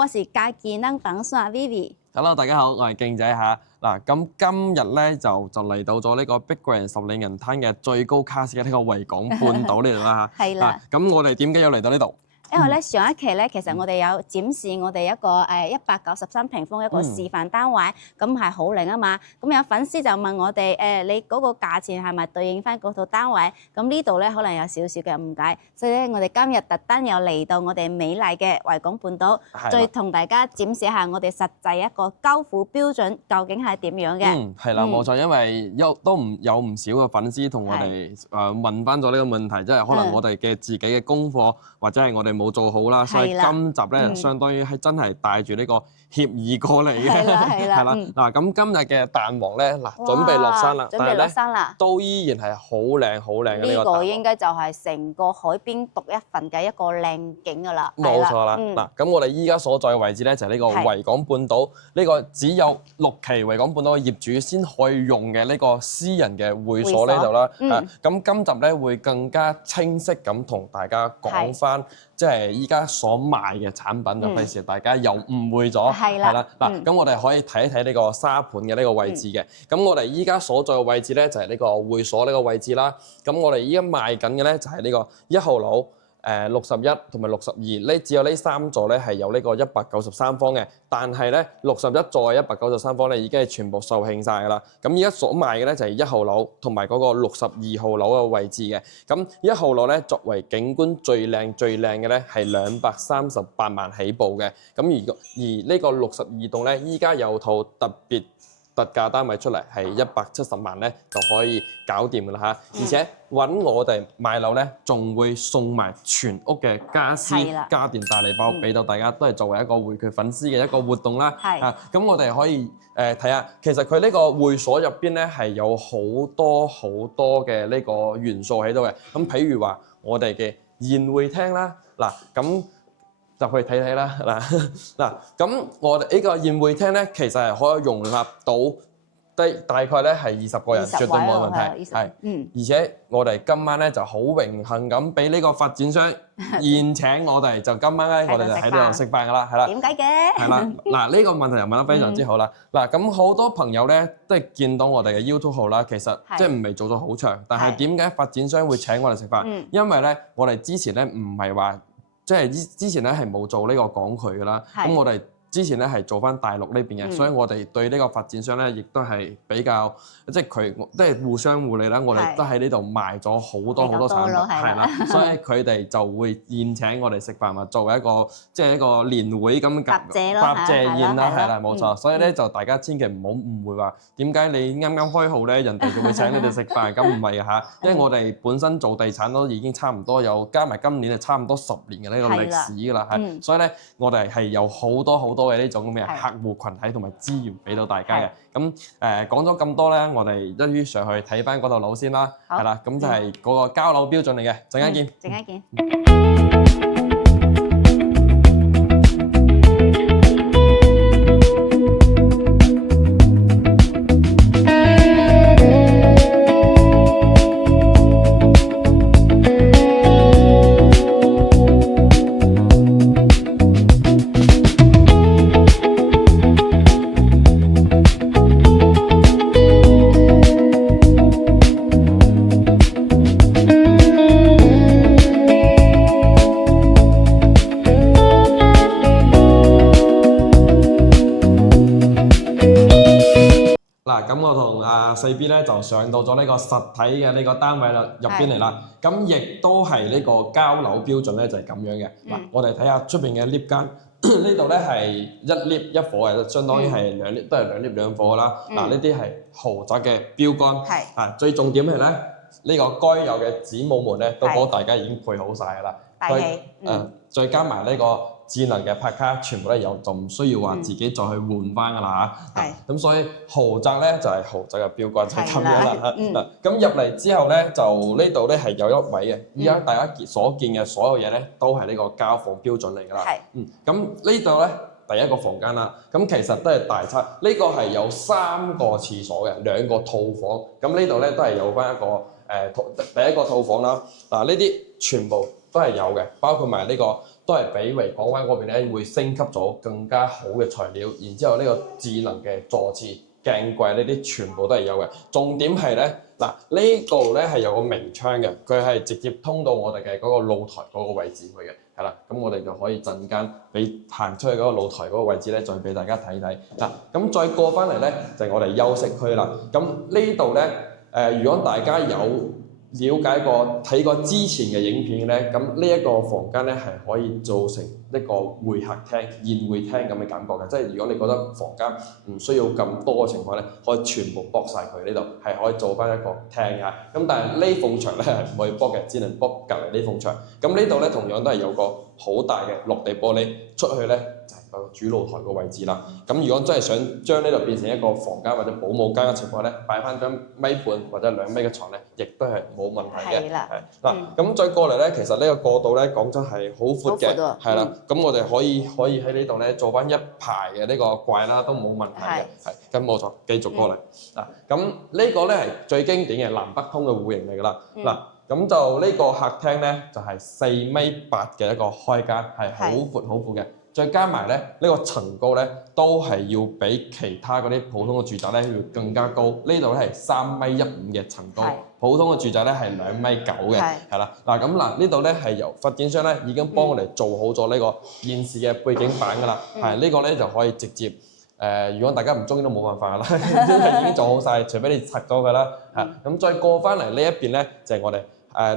我是家健能品線 Vivi。Hello， 大家好，我係勁仔嚇。嗱，咁今日咧就嚟到咗呢個碧桂園十里銀灘嘅最高卡士嘅呢個維港半島呢度啦嚇。係啦。咁我哋點解要嚟到呢度？因為咧上一期咧，其實我哋有展示我哋一個193平方一個示範單位，咁係好靚啊嘛。咁有粉絲就問我哋你嗰個價錢係咪對應翻嗰套單位？咁呢度咧可能有少少嘅誤解，所以咧我哋今日特登又嚟到我哋美麗嘅維港半島，再同大家展示下我哋實際一個交付標準究竟係點樣嘅。係啦，冇錯，因為有唔少嘅粉絲同我哋問翻咗呢個問題，即係可能我哋嘅自己嘅功課或者係我哋冇做好啦，所以今集咧相當於係真係帶住呢個協議過嚟嘅，係啦。嗱，咁今日嘅蛋黃咧，嗱準備落山啦，準備落山啦，都依然係好靚好靚嘅呢個蛋黃。呢個應該就係成個海邊獨一份嘅一個靚景㗎啦。冇錯啦，嗱，咁我哋依家所在嘅位置咧就係呢個維港半島，呢個只有6期維港半島嘅業主先可以用嘅呢個私人嘅會所呢度啦。咁今集咧會更加清晰咁同大家講翻，即係依家所賣嘅產品，就費事大家又誤會咗。係啦，嗱，咁我哋可以睇一睇呢個沙盤嘅呢個位置嘅。咁我哋依家所在嘅位置咧就係呢個會所呢個位置啦。咁我哋依家賣緊嘅咧就係呢個1號樓。61同埋62呢，只有呢3座咧係有呢個193方嘅，但係咧61座嘅193方咧已經係全部售罄晒㗎啦。咁依家所賣嘅咧就係1號樓同埋嗰個62號樓嘅位置嘅。咁1號樓咧作為景觀最靚嘅咧係238萬起步嘅。咁而呢個62棟咧依家有套特別特價單位出嚟係170萬咧就可以搞掂㗎啦嚇，而且揾我哋買樓咧，仲會送埋全屋嘅家私家電大禮包俾到大家，都係作為一個回饋粉絲嘅一個活動啦。咁我哋可以睇下，其實佢呢個會所入邊咧係有好多嘅呢個元素喺度嘅。咁譬如話我哋嘅宴會廳啦，嗱咁。就去睇睇啦，嗱咁我哋呢個宴會廳咧，其實係可以容納到大概咧係20個人，絕對冇問題。係，而且我哋今晚咧就好榮幸咁俾呢個發展商宴請我哋，就今晚咧我哋就喺度食飯㗎啦，係啦。點解嘅？係啦，嗱呢個問題又問得非常之好啦。嗱咁好多朋友咧都係見到我哋嘅 YouTube 號啦，其實即係唔係做咗好長，但係點解發展商會請我哋食飯？因為咧我哋之前咧唔係話。即係之前咧係冇做呢個港渠㗎啦，咁我哋之前咧係做翻大陸呢邊嘅，所以我哋對呢個發展商咧亦都係比較，即係佢都係互相互利啦。我哋都喺呢度賣咗好多產品，係啦，所以佢哋就會宴請我哋食飯，或作為一個即係一個年會咁答謝宴啦，係啦，冇錯。所以咧就大家千祈唔好誤會話點解你啱啱開號咧，人哋就會請你哋食飯，咁唔係嚇，因為我哋本身做地產都已經差唔多有加埋今年係差唔多10年嘅呢個歷史㗎啦，係，所以咧我哋係有好多嘅呢種咁嘅客戶群體同埋資源俾到大家嘅。咁講咗咁多咧，我哋一於上去睇翻嗰棟樓先啦，係啦，咁就係嗰個交樓標準嚟嘅，陣間見。陣間見。咁我同4 B 咧就上到咗呢個實體嘅呢個單位入邊嚟啦。咁亦都係呢個交樓標準咧就係咁樣嘅。嗱，我哋睇下出邊嘅 lift 間，呢度咧係1 lift 1伙嘅，相當於係2 lift 都係2 lift 2伙啦。嗱，呢啲係豪宅嘅標杆。最重點係咧，呢個該有嘅子母門咧都幫大家已經配好晒㗎啦。再加埋呢個智能嘅拍卡，全部都有，就唔需要話自己再去換翻㗎啦嚇。咁所以豪宅咧就係豪宅嘅標杆，就係咁樣啦。咁入嚟之後咧，就呢度咧係有一位嘅。而家大家所見嘅所有嘢咧，都係呢個交房標準嚟㗎啦。咁呢度咧第一個房間啦，咁其實都係大測。呢個係有3個廁所嘅，2個套房。咁呢度咧都係有翻一個第一個套房啦。嗱，呢啲全部都係有嘅，包括埋呢個都係比維港灣嗰邊咧會升級咗更加好嘅材料，然之後呢個智能嘅座廁、鏡櫃呢啲全部都係有嘅。重點係咧嗱，呢度咧係有個明窗嘅，佢係直接通到我哋嘅嗰個露台嗰個位置去嘅，係啦。咁我哋就可以陣間俾行出去嗰個露台嗰個位置咧，再俾大家睇睇嗱。咁再過翻嚟咧就係我哋休息區啦。咁呢度咧如果大家有了解過睇過之前嘅影片咧，咁呢一個房間咧係可以做成一個會客廳、宴會廳咁嘅感覺嘅，即係如果你覺得房間唔需要咁多嘅情況咧，可以全部駁晒佢呢度，係可以做翻一個廳㗎。咁但係呢埲牆咧係唔可以駁嘅，只能駁隔離呢埲牆。咁呢度咧同樣都係有個好大嘅落地玻璃，出去咧就係個主露台個位置啦。咁如果真係想將呢度變成一個房間或者保姆間嘅情況咧，擺翻張米半或者2米嘅床咧，亦都係冇問題嘅。係嗱，咁再過嚟咧，其實呢個過道咧講真係好闊嘅，係啦。咁我哋可以喺呢度咧做翻一排嘅呢個櫃啦，都冇問題嘅。係，咁冇錯，繼續過嚟嗱。咁呢個咧係最經典嘅南北通嘅戶型嚟㗎啦。嗱，咁就呢個客廳咧就係4.8米嘅一個開間，係好闊好闊嘅。再加埋咧，呢個層高咧都係要比其他嗰啲普通嘅住宅咧要更加高。呢度咧係3.15米嘅層高，普通嘅住宅咧係2.9米嘅，係啦。嗱咁嗱，呢度咧係由發展商咧已經幫我哋做好咗呢個現時嘅背景板㗎啦。係呢個咧就可以直接如果大家唔中意都冇辦法啦，已經做好晒，除非你拆咗佢啦。係咁再過翻嚟呢一邊咧，就係我哋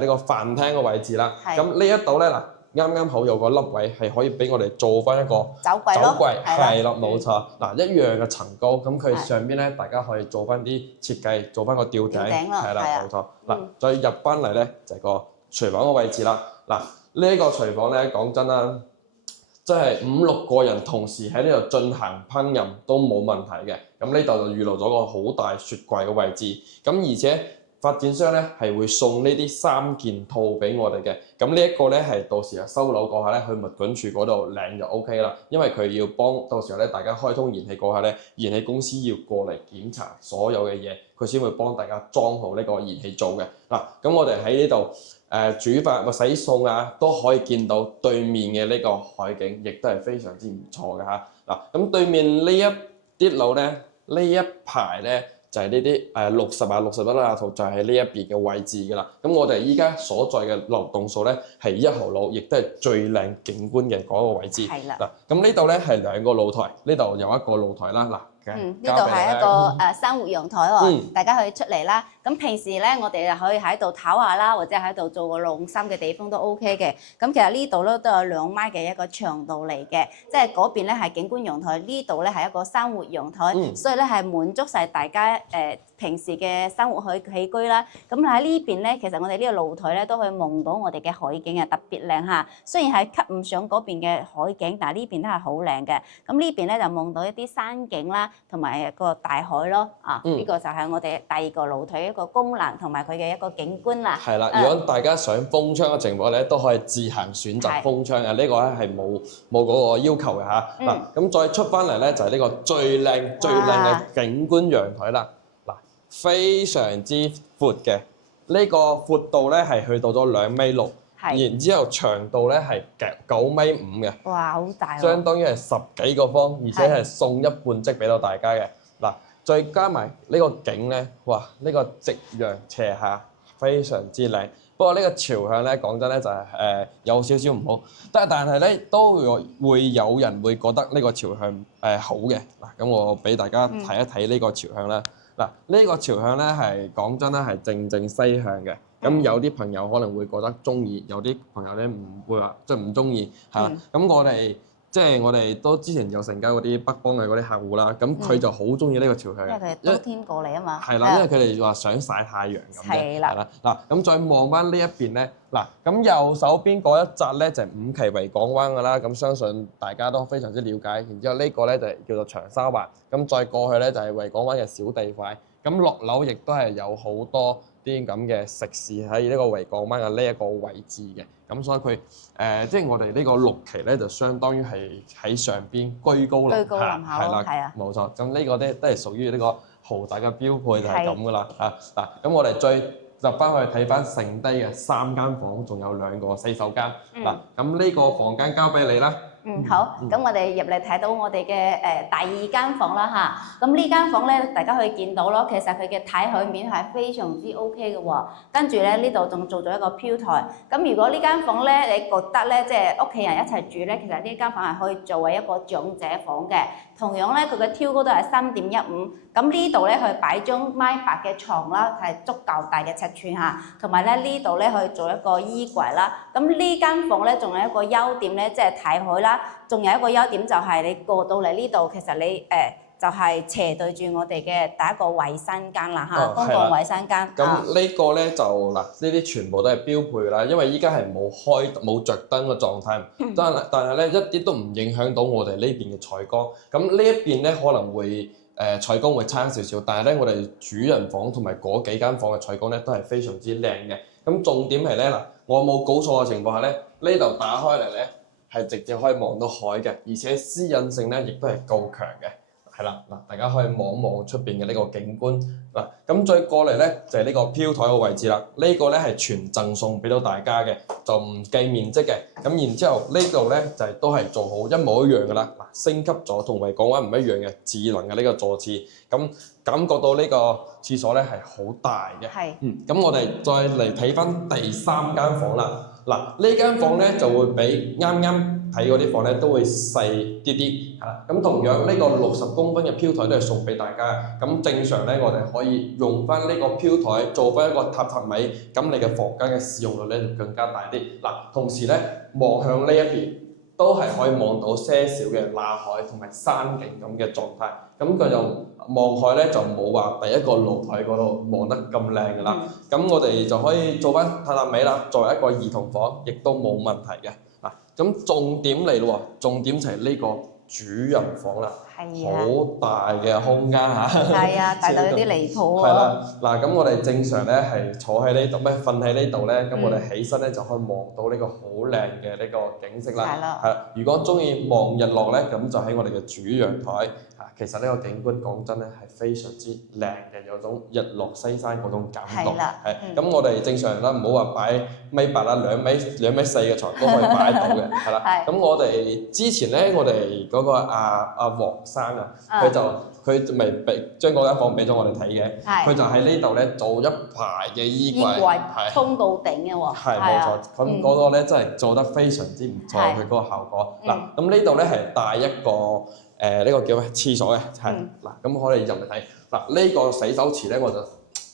呢個飯廳嘅位置啦。咁呢一度咧嗱。啱啱好有個凹位係可以俾我哋做翻一個酒櫃，係啦，冇錯。嗱，一樣嘅層高，咁佢上邊咧，大家可以做翻啲設計，做翻個吊頂，係啦，冇錯。嗱，再入翻嚟咧就係個廚房嘅位置啦。嗱，呢個廚房咧講真啦，即係5、6個人同時喺呢度進行烹飪都冇問題嘅。咁呢度就預留咗個好大雪櫃嘅位置，咁而且發展商咧係會送呢啲3件套俾我哋嘅，咁呢一個咧係到時候收樓嗰下咧去物管處嗰度領就 OK 啦，因為佢要幫到時候咧大家開通燃氣嗰下咧，燃氣公司要過嚟檢查所有嘅嘢，佢先會幫大家裝好呢個燃氣灶嘅。嗱，咁我哋喺呢度煮飯或洗餸啊，都可以見到對面嘅呢個海景，亦都係非常之唔錯嘅嚇。嗱，咁對面呢一啲樓咧，呢一排咧。就係呢啲60啊、61啊圖就係呢一邊嘅位置㗎啦。咁我哋依家所在嘅樓棟數咧係1號樓，亦都係最靚景觀嘅嗰個位置。係啦。嗱，咁呢度咧係2個露台，呢度有一個露台啦。嗱，呢度係一個生活陽台喎，大家可以出嚟啦。咁平時咧，我哋就可以喺度唞下啦，或者喺度做個晾衫嘅地方都 OK 嘅。咁其實呢度咧都有2米嘅一個長度嚟嘅，即係嗰邊咧係景觀陽台，呢度咧係一個生活陽台，所以咧係滿足晒大家平時嘅生活起居啦。咁喺呢邊咧，其實我哋呢個露台咧都可以望到我哋嘅海景啊，特別靚嚇。雖然係吸唔上嗰邊嘅海景，但係呢邊都係好靚嘅。咁呢邊咧就望到一啲山景啦，同埋個大海咯。呢個就係我哋第2個露台一個功能同埋佢嘅一個景觀啦。係啦，如果大家想封窗嘅情況咧，都可以自行選擇封窗嘅。呢個咧係冇嗰個要求嘅嚇。嗱，咁再出翻嚟咧就係呢個最靚嘅景觀陽台啦。嗱，非常之闊嘅，呢個闊度咧係去到咗2.6米，然之後長度咧係9.5米嘅。哇，好大喎！相當於係10幾個方，而且係送一半即俾到大家嘅。嗱，再加埋呢個景咧，哇！呢個夕陽斜下非常之靚。不過呢個朝向咧，講真咧就係有少少唔好，但係咧都會有人會覺得呢個朝向好嘅。嗱，咁我俾大家睇一睇呢個朝向啦。嗱，呢個朝向咧係講真咧係正西向嘅。咁有啲朋友可能會覺得中意，有啲朋友咧唔會話即係唔中意嚇。咁我哋都之前有成交嗰啲北方嘅嗰啲客戶啦，咁佢就好中意呢個朝向，因為佢係冬天過嚟啊嘛。係啦，因為佢哋話想曬太陽咁嘅。係啦。嗱，咁再望翻呢一邊咧，嗱，咁右手邊嗰一紮咧就係5期維港灣㗎啦，咁相信大家都非常之了解。然之後呢個咧就係叫做長沙灣，咁再過去咧就係維港灣嘅小地塊。咁落樓亦都係有好多啲咁嘅食肆喺呢個維港灣嘅呢一個位置嘅，咁所以佢即係我哋呢個6期咧，就相當於係喺上邊居高臨下，係啦，冇錯。咁呢個咧都係屬於呢個豪宅嘅標配，就係咁噶啦嚇嗱。咁我哋就翻去睇翻剩低嘅3間房，仲有2個洗手間。嗱，咁呢個房間交俾你啦。好，咁我哋入嚟睇到我哋嘅第2間房啦嚇，咁呢間房咧，大家可以見到咯，其實佢嘅睇海面係非常之 OK 嘅喎，跟住咧呢度仲做咗一個飄台，咁如果呢間房咧你覺得咧即係屋企人一齊住咧，其實呢間房係可以作為一個長者房嘅，同樣咧佢嘅挑高都係3.15，咁呢度咧佢擺張米白嘅床啦，係足夠大嘅尺寸嚇，同埋咧呢度咧可以做一個衣櫃啦，咁呢間房咧仲有一個優點咧，即係睇海啦。仲有一個優點就係你過到嚟呢度，其實你就係斜對住我哋嘅第一個衞生間啦嚇，公共衞生間。咁呢個咧就嗱，呢啲全部都係標配啦，因為依家係冇着燈嘅狀態，但係咧一啲都唔影響到我哋呢邊嘅採光。咁呢一邊咧可能會採光會差少少，但係咧我哋主人房同埋嗰幾間房嘅採光咧都係非常之靚嘅。咁重點係咧嗱，我冇估錯嘅情況下咧，呢度打開嚟咧，係直接可以望到海嘅，而且私隱性咧亦都係夠強嘅，係啦嗱，大家可以望望出邊嘅呢個景觀嗱，咁再過嚟咧就係呢個飄台嘅位置啦，呢個咧係全贈送俾到大家嘅，就唔計面積嘅，咁然之後呢度咧就係都係做好一模一樣噶啦，嗱升級咗同維港灣唔一樣嘅智能嘅呢個座廁，咁感覺到呢個廁所咧係好大嘅，咁我哋再嚟睇翻第3間房啦。嗱，呢間房咧就會比啱啱睇嗰啲房咧都會細啲啲，係啦。咁同樣呢個60公分嘅飄台都係送俾大家。咁正常咧，我哋可以用翻呢個飄台做翻一個榻榻米，咁你嘅房間嘅使用率咧就更加大啲。嗱，同時咧望向呢一邊都係可以望到些少嘅瘌海同埋山景咁嘅狀態。咁佢就望海咧就冇話第一個露台嗰度望得咁靚㗎啦。咁我哋就可以做翻榻榻米啦，作為一個兒童房，亦都冇問題嘅。嗱，咁重點嚟咯喎，重點就係呢個主人房啦，好大嘅空間嚇。係啊，大到有啲離譜喎。係啦，嗱咁我哋正常咧係坐喺呢度，咩瞓喺呢度咧，咁我哋起身咧就可以望到呢個好靚嘅呢個景色啦。係啦。係啦，如果中意望日落咧，咁就喺我哋嘅主陽台。其實呢個景觀講真咧係非常之靚嘅，有種日落西山嗰種感覺。係咁我哋正常啦，唔好話擺米八啦，2米4嘅床都可以擺到嘅，係啦。咁我哋之前咧，我哋嗰個阿黃生啊，佢咪將嗰間房俾咗我哋睇嘅，佢就喺呢度咧做一排嘅衣櫃，衝到頂嘅喎。係冇錯，咁嗰個咧真係做得非常之唔錯，佢嗰個效果。嗱，咁呢度咧係帶一個。呢個叫咩廁所嘅，係嗱，咁我哋入嚟睇嗱，呢個洗手池咧，我就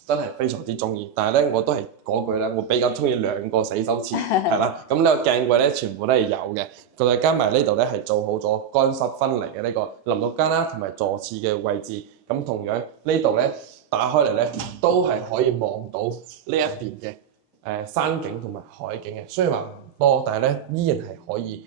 真係非常之中意，但係咧我都係嗰句咧，我比較中意2個洗手池，係啦，咁呢個鏡櫃咧全部都係有嘅，佢再加埋呢度咧係做好咗乾濕分離嘅呢個淋浴間啦，同埋坐廁嘅位置，咁同樣呢度咧打開嚟咧都係可以望到呢一邊嘅山景同埋海景嘅，雖然話唔多，但係咧依然係可以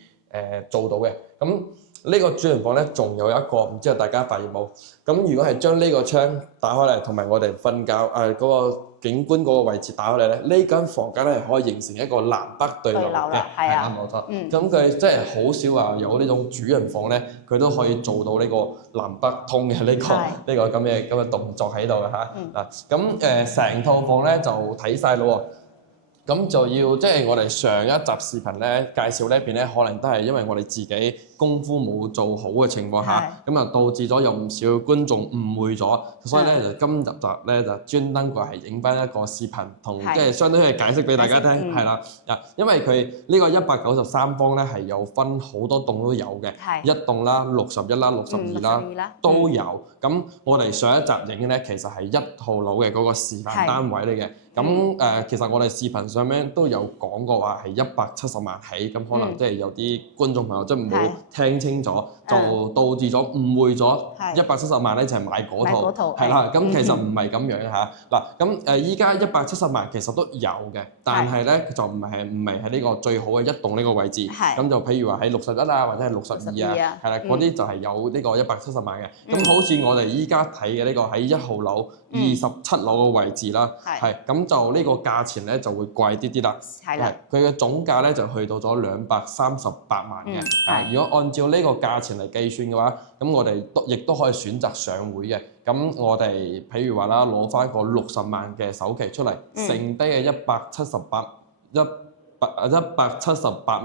做到嘅，咁。呢個主人房咧，仲有一個唔知道大家發現冇？咁如果係將呢個窗打開嚟，同埋我哋瞓覺嗰個景觀嗰個位置打開嚟咧，呢間房間咧係可以形成一個南北對流嘅，係啊冇錯。咁佢真係好少話有呢種主人房咧，佢都可以做到呢個南北通嘅呢個咁嘅動作喺度嘅嚇。咁成套房咧就睇晒咯喎。咁就要即係我哋上一集視頻咧介紹呢邊咧，可能都係因為我哋自己功夫冇做好嘅情況下，咁啊導致咗有唔少觀眾誤會咗，所以咧就今集咧就專登過嚟影翻一個視頻，同即係相當於解釋俾大家聽，係啦，因為佢呢個193方咧係有分好多棟都有嘅，1棟啦、61啦、62啦都有。咁我哋上一集影嘅咧其實係1號樓嘅嗰個示範單位嚟嘅。咁其實我哋視頻上面都有講過話係170萬起，咁可能即係有啲觀眾朋友即係冇聽清楚，就導致咗誤會咗170萬咧就係買嗰套，係啦，咁其實唔係咁樣嚇。嗱，咁依家170萬其實都有嘅，但係咧就唔係喺呢個最好嘅1棟呢個位置，咁就譬如話喺61啊或者係62啊，係啦，嗰啲就係有呢個170萬嘅。咁好似我哋依家睇嘅呢個喺1號樓27樓嘅位置啦，係咁。就呢個價錢咧就會貴啲啲啦，係啦，佢嘅總價咧就去到咗238萬嘅。如果按照呢個價錢嚟計算嘅話，咁我哋亦都可以選擇上會嘅。咁我哋譬如話啦，攞翻個60萬嘅首期出嚟，剩低嘅178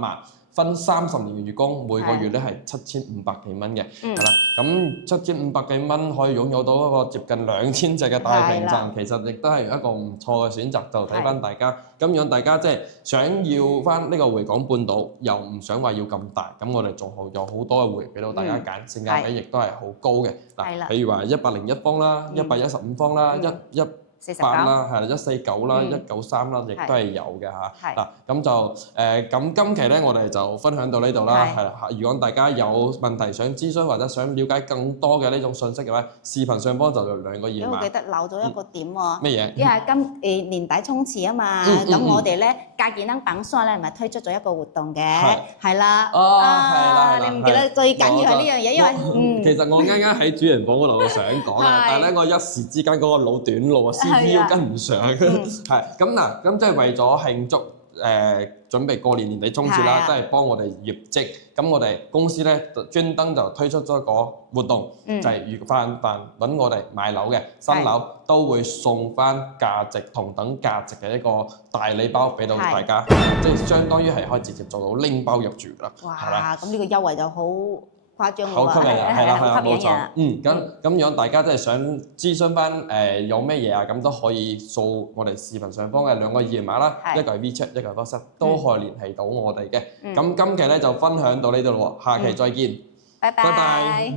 萬。分30年嘅月供，每個月咧係7500幾蚊嘅，係啦。咁7500幾蚊可以擁有到一個接近2000隻嘅大屏陣，其實亦都係一個唔錯嘅選擇。就睇翻大家，咁樣大家即係想要翻呢個回港半島，又唔想話要咁大，咁我哋仲有好多嘅會俾到大家揀，性價比亦都係好高嘅。嗱，譬如話101方啦、115方啦、118啦，係149啦、193啦，亦都係有嘅嚇。嗱，咁就咁今期咧，我哋就分享到呢度啦。係啦，如果大家有問題想諮詢或者想了解更多嘅呢種信息嘅話，視頻上方就有2個二維碼。我記得漏咗一個點喎。咩嘢？因為年底衝刺啊嘛，咁我哋咧價健能榜上咧咪推出咗一個活動嘅，係啦。係啦，你唔記得最緊要係呢樣嘢，因為其實我啱啱喺主人房嗰度想講嘅，但係咧我一時之間嗰個腦短路啊，CPU 跟唔上。係咁嗱，咁即係為咗慶祝準備過年底衝刺啦，都係幫我哋業績。咁我哋公司咧專登就推出咗一個活動，就係凡揾我哋買樓嘅新樓，都會送翻價值同等價值嘅一個大禮包俾到大家，即係相當於係可以直接做到拎包入住啦。哇！咁呢個優惠就好誇張喎，好吸引人，係啦，冇錯。咁如果大家真係想諮詢翻有咩嘢啊，咁都可以掃我哋視頻上方嘅2個二維碼啦，一個係 WeChat，一個係 WhatsApp，都可以聯繫到我哋嘅。咁今期咧就分享到呢度咯喎，下期再見，拜拜。